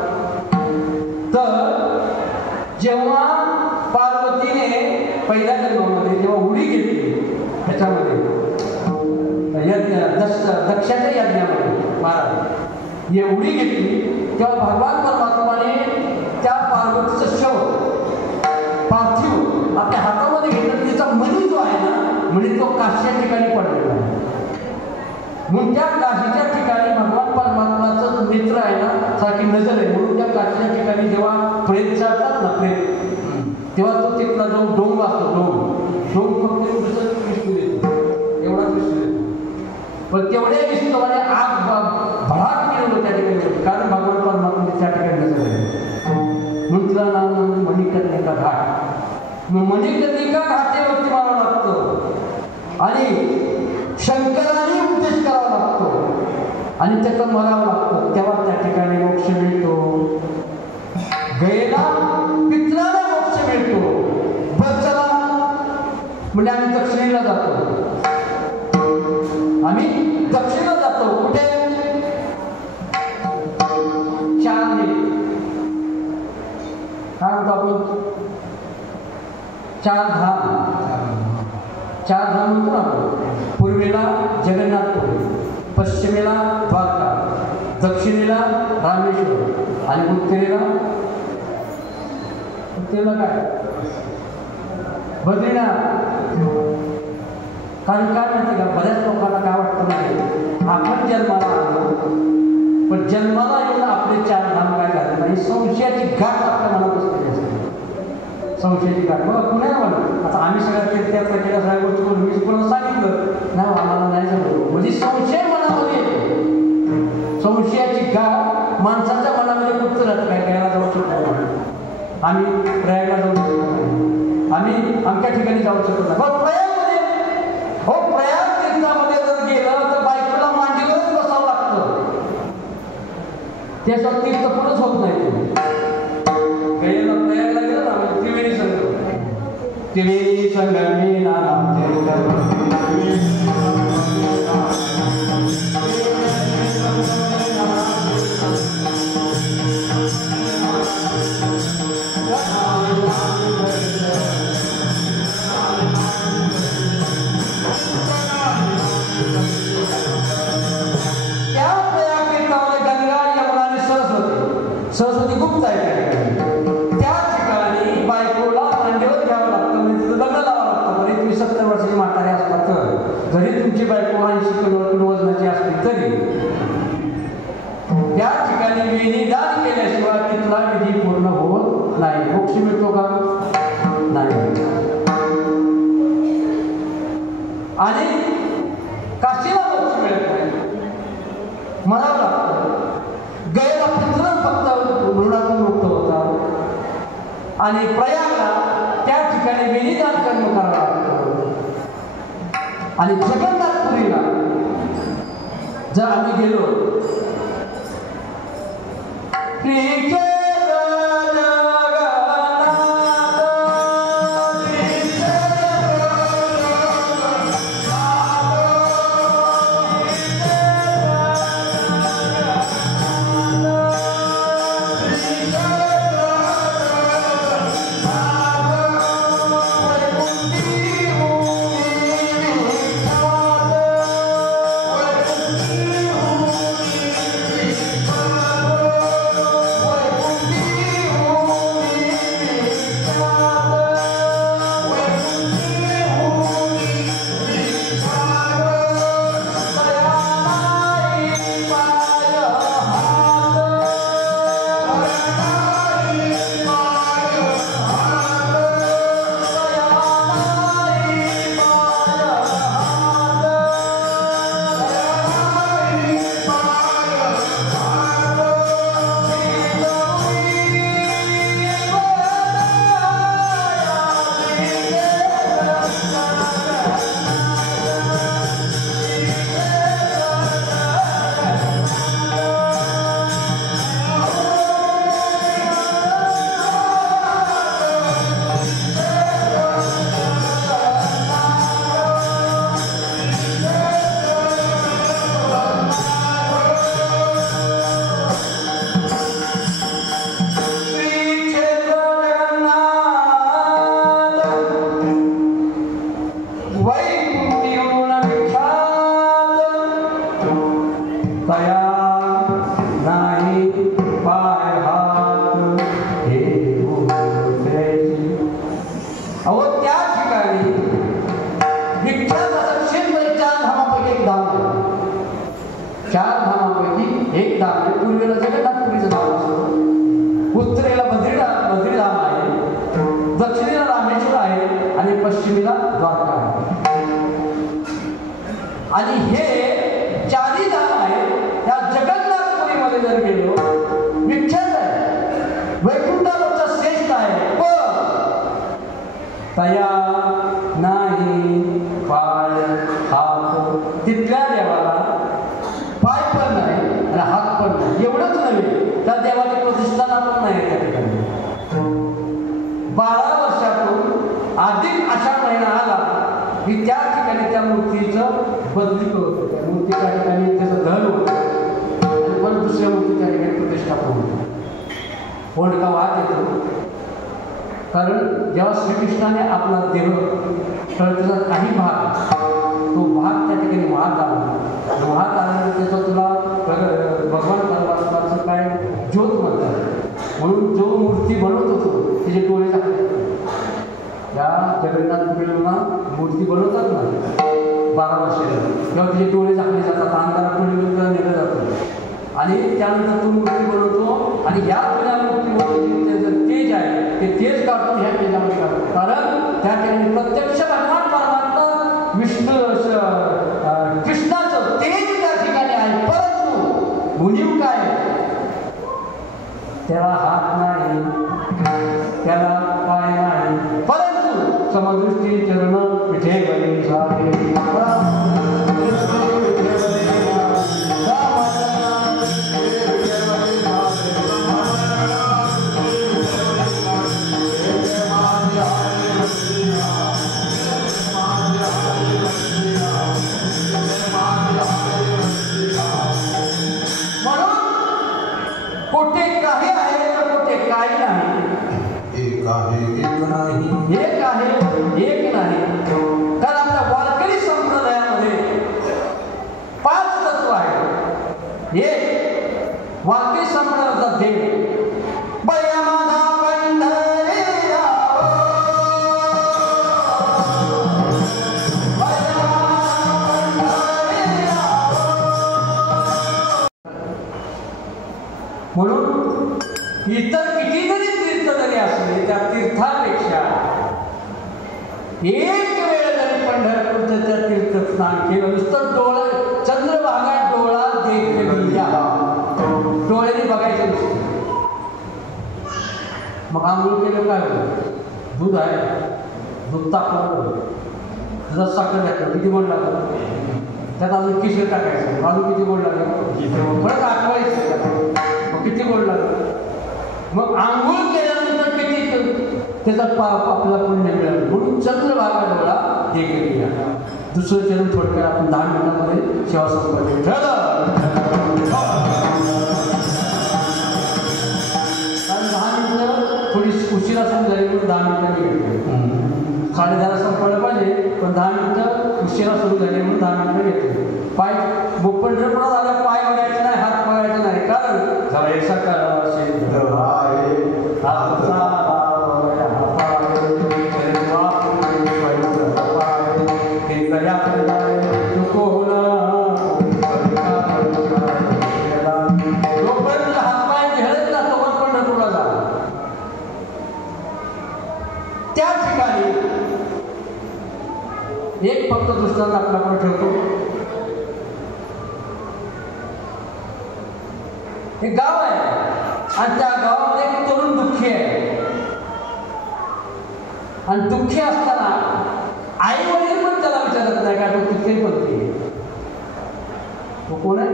तर जेव्हा पार्वतीने पहिल्या जन्मामध्ये जेव्हा उडी घेतली त्याच्यामध्ये दक्षाच्या यज्ञामध्ये महाराज हे उडी घेतली तेव्हा भगवान परमात्माने त्या पार्वतीचं शव पार्थिव आपल्या हातामध्ये घेतलं. तिचा मणी जो आहे ना, मणी तो काशीच्या ठिकाणी पडलेला आहे. म्हणून त्या काशीच्या ठिकाणी भगवान परमात्माचं नेत्र आहे ना, सारखी नजर आहे. म्हणून त्या काशीच्या ठिकाणी जेव्हा प्रेत चालतात ना, प्रेत, तेव्हा तो तिथला जो डोंग असतो, डोंग फक्त विष्णू देतो, एवढाच विष्णू देतो. पण तेवढ्या विष्णूमध्ये आग भडाक केलं त्या ठिकाणी, कारण भगवान परमात्मा त्या ठिकाणी नजर आहे. म्हणून तिला नाव मणिकर्णिका घाट. मग मणिकर्णिका घाटेवरती मारावं लागतं आणि शंकराने उपदेश करावा लागतो आणि त्याचं मरावं लागतं, तेव्हा त्या ठिकाणी मोक्ष मिळतो. गयेला पितराला मोक्ष मिळतो. बचला म्हणजे आम्ही दक्षिणेला जातो. आम्ही दक्षिणेला जातो. कुठे? चारणे काय म्हणतो आपण? चार धाम म्हणतो ना आपण. पूर्वेला जगन्नाथपुरी, पश्चिमेला द्वारका, दक्षिणेला रामेश्वर आणि उत्तरेला काय? बद्रीनाथ. कारण काय माहिती का, बऱ्याच लोकांना काय वाटतं नाही आपण जन्माला आलो पण जन्माला येऊन आपले 4 धाम काय झाले नाही. संशयाची गाठ आपल्या मनात बसलेली असते. संशयाची गाठ बघा कुणाला म्हणत. आता आम्ही सगळ्या त्याचा केल्या सगळ्या गोष्टी करून मी कोणाला सांगितलं नाही, आम्हाला नाही जमलं म्हणजे संशय मनामध्ये येतो. संशयाची गाठ माणसाच्या मनामध्ये कुठं राहतं. काय करायला जाऊ शकतो नाही, आम्ही प्रयागला जाऊ शकतो नाही, आम्ही आमच्या ठिकाणी जाऊ शकतो नाही. पण प्रयागमध्ये हो प्रयाग तीर्थामध्ये जर गेलं तर बायकोला मांडीवरच बसावं लागतं. त्याचा तीर्थ पुढंच होत नाही. गयेला प्रयागला गेलं ना त्रिवेणी संगमी नाम सरस्वती गुप्त आहे त्या ठिकाणी बायकोला मांडीवर घ्यावं लागतं म्हणजे तिथं लग्न लावावं लागतं. जरी तुम्ही 70 वर्षाची म्हातारी असला तर, जरी तुमची बायको 80 किलो वजनाची असली तरी त्या ठिकाणी विधिदान केल्याशिवाय तिथला विधी पूर्ण होत नाही. मोक्ष मिळतो का? नाही. आणि प्रयागला त्या ठिकाणी विनिदान कर्म करावं लागतं. आणि जगन्नाथपुरीला जर आम्ही गेलो आणि हे चारी धाम आहेत. त्या जगन्नाथपुरीमध्ये जर गेलो विख्यात आहे, वैकुंठापेक्षा श्रेष्ठ आहे, पण तया नाही पाय हात. तिथल्या देवाला पाय पण नाही आणि हात पण नाही. एवढंच नव्हे, त्या देवाची प्रतिष्ठाना पण नाही त्या ठिकाणी. 12 वर्षातून अधिक आषाढ महिना आला की त्या ठिकाणी त्या मूर्तीचं बदली होतं. त्या मूर्ती त्या ठिकाणी त्याचं धन होतं आणि पण दुसऱ्या मूर्ती त्या ठिकाणी प्रतिष्ठापन होतं. कोणता वाद येतो, कारण जेव्हा श्रीकृष्णाने आपला देह त्याचा काही भाग तो भाग त्या ठिकाणी वाहत आला. वाहत आल्यानंतर त्याचं तुला भगवान परमात्माचं काय ज्योत म्हणतात. म्हणून जो मूर्ती बनवत होतो त्याचे डोळे झाकले. या जगन्नाथपुरीला मूर्ती बनवतात ना 12 वर्षाला, तेव्हा तिचे डोळे झाकले जातात, अंधारापुढे नेलं जातं आणि त्यानंतर तो मूर्ती बनवतो. आणि या जुन्या मूर्तीमध्ये जे तेज आहे ते तेज काढतो, ह्या तेजामध्ये काढतो. कारण त्या ठिकाणी प्रत्यक्ष भगवान परमात्मा विष्णू कृष्णाचं तेज त्या ठिकाणी आहे. परंतु मुनीव काय, त्याला हात नाही, त्याला पाय नाही, परंतु समदृष्टी चरण पिठे बळी सारे. एक आहे एक नाही. कारण आपल्या वारकरी संप्रदायामध्ये 5 तत्व आहेत. एक वारकरी संप्रदायाचा देव बया माझा पंढरी म्हणून इतर किती जरी तीर्थ जरी असले त्या तीर्थापेक्षा एक वेळ जरी पंढरपूरचं त्या तीर्थस्नान केलं, नुसतं डोळा चंद्रभागा डोळा देखील डोळ्याने बघायचं नसतं. मग आंघोळ केलं काय होतं? दूध आहे, दूध तापवलं, दुधात साखर घातलं, किती गोड लागलं? त्यात अजून किशोर टाकायचं, अजून किती गोड लागलं? परत आठवायचं, मग किती गोड लागलं? मग आंघोळ केल्यानंतर किती त्याचा आपल्याला पुण्य मिळालं. म्हणून चंद्रभागा डोळा हे केली. दुसरं चरण थोडक्यात आपण 10 मिनिटांमध्ये सेवा संपली. कारण 10 मिनिटं थोडी उशिरा सुरू झाली म्हणून 10 मिनिटांनी घेतली. 10:30 संपलं पाहिजे, पण 10 मिनिटं उशिरा सुरू झाली म्हणून 10 मिनिटं घेतली. पाय पंढरपुरात आला, पाय बघायचे नाही, हात बघायचे नाही. कारण जवळचा करा सिद्ध आहे हातचा त्या ठिकाणी एक फक्त दृष्टांत आपल्याकडे ठेवतो. हे गाव आहे आणि त्या गावामध्ये एक तरुण दुःखी आहे. आणि दुःखी असताना आई वडील पण त्याला विचारत नाही का तो किती बोलते. तो कोण आहे?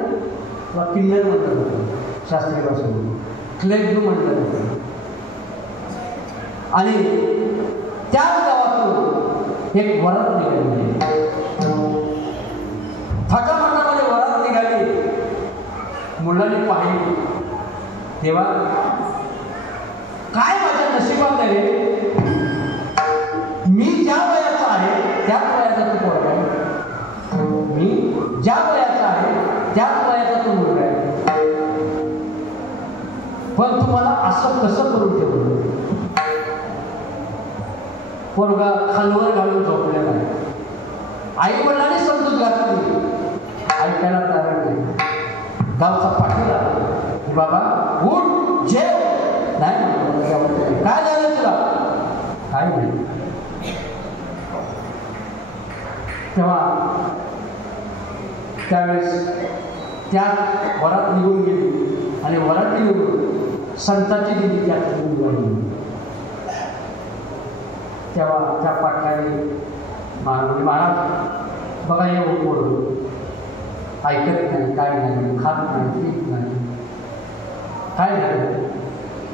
तुला किल्लर म्हणतात शास्त्रीय भाषेमध्ये, क्लेग्नू म्हणतात. आणि त्याच गावातून एक वरात निघाली. फटाफटामध्ये वरात निघाली. मुलांनी पाहिली, तेव्हा काय माझ्या नशिबात आहे, मी ज्या वयाचा आहे त्याच वयाचा तो पोरगा आहे, मी ज्या वयाचा आहे त्याच वयाचा तो मुलगा आहे, पण तुम्हाला असं कसं करून ठेवलं? पोरगा खालवर घालून झोपलेला आहे. आई वडिलांनी समजून घातली, ऐकायला तयार नाही. गावचा पाठीला बाबा उठ जेव. नाही, काय झालं तुला? काय नाही. तेव्हा त्यावेळेस त्या वरात निघून गेली आणि वराती निघून संतांची दिली त्यात निघाली. तेव्हा त्या पाठकाने महाराज बघा हे पोरं ऐकत नाही, काय नाही, खात नाही, पीत नाही, काय नाही.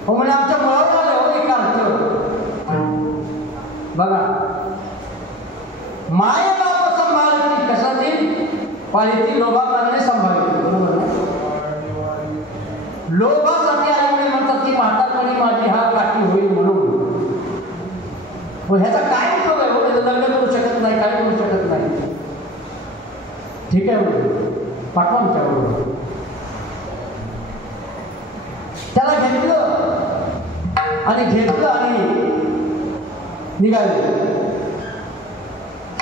हो म्हणजे आमच्या मुळावर आलं हो एक अर्थ. बघा माय बाप सांभाळती कशाची पाहिजे, लोभाकारणे सांभाळते. बरोबर ना? लोभासाठी आई म्हणतात की म्हातारपणी माझी हा काठी होईल म्हणून. ह्याचा काय उपयोग आहे? त्याचं लग्न करू शकत नाही, काय करू शकत नाही. ठीक आहे म्हणजे पाठवा आमच्याबरोबर. त्याला घेतलं आणि निघाले.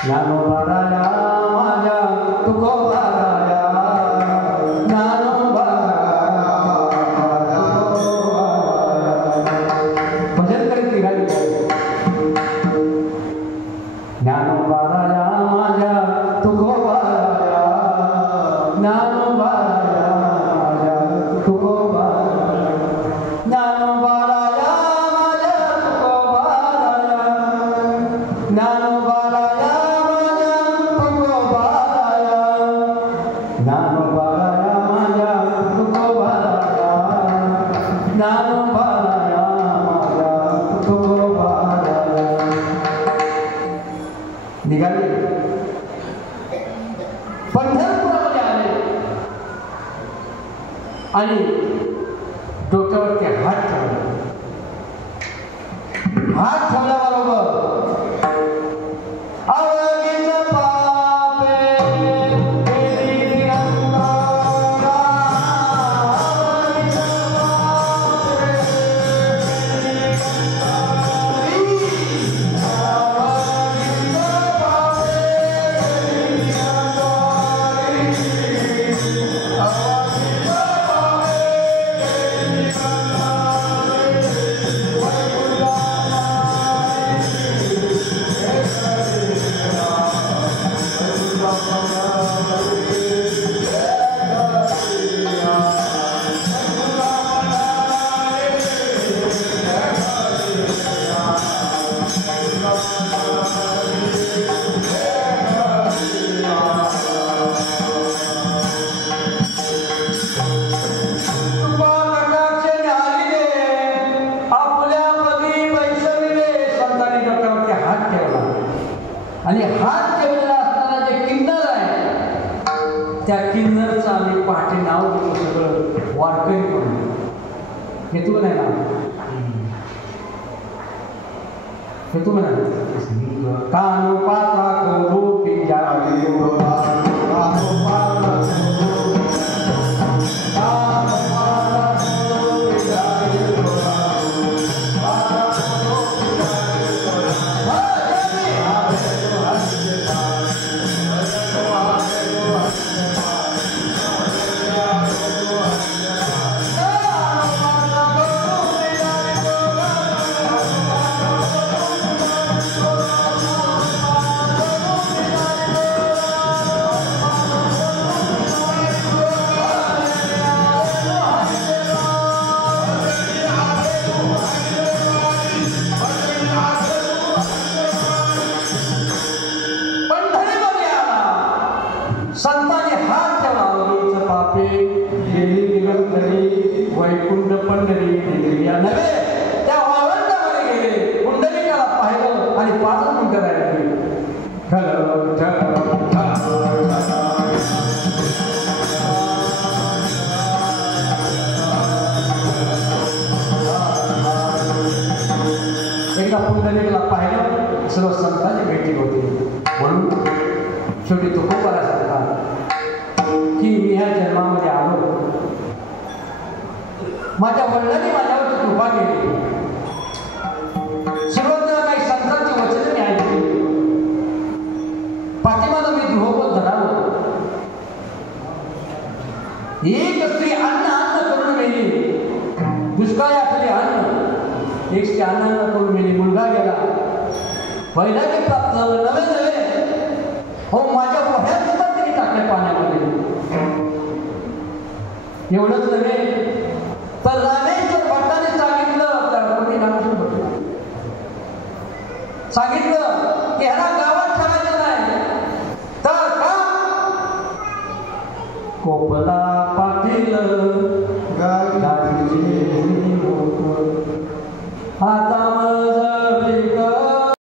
ज्ञानोबा राया माझ्या तुकोबा राया, ज्ञानोबा भजन करीत निघाले. ज्ञानोबा राया माझ्या तुकोबा राया, ज्ञानोबा राया माझ्या तुकोबा, ज्ञानोबा राया माझ्या तुकोबा राया, ज्ञानोबा राया माझ्या तुकोबा राया, ज्ञानोबा राया माझ्या तुकोबा राया, ज्ञानोबा राया माझ्या तुकोबा राया. निघाले, पंढरपुरामध्ये आले आणि डोक्यावरती हात ठेवला. हात ठेवल्याबरोबर हे तू नाही ना हे तू म्हणा कानो पाता करू पिंजा संतांनी हात ठेवला पापे गेली निरंतरी वैकुंठ पंढरी या नव्हे त्या वावंटामध्ये गेले पुंडलिकाला पाहिलं आणि 5 मिनिटं राहिली एकदा पुंडलिकाला पाहिलं सर्व संतांची भेटी होती म्हणून शेवटी तो खूप बरा की मी ह्या जन्मामध्ये आलो माझ्या वडिलांनी माझ्यावरची कृपा केली सुरुवातीला काही संतांची वचने मी ऐकली पाठीमागं मी गृहपद धरावं एक स्त्री अन्न करून मेली दुष्काळाखाली अन्न एक स्त्री अन्न करून मेली मुलगा गेला वैराग्य प्राप्त झालं नवे हो माझ्या वह्या सुद्धा तरी टाकल्या पाण्यामध्ये एवढंच नव्हे तर रामेश्वर भट्टाने सांगितलं की ह्याला गावात ठेवायचं नाही तर का कोपला पाटील गाडीचे आता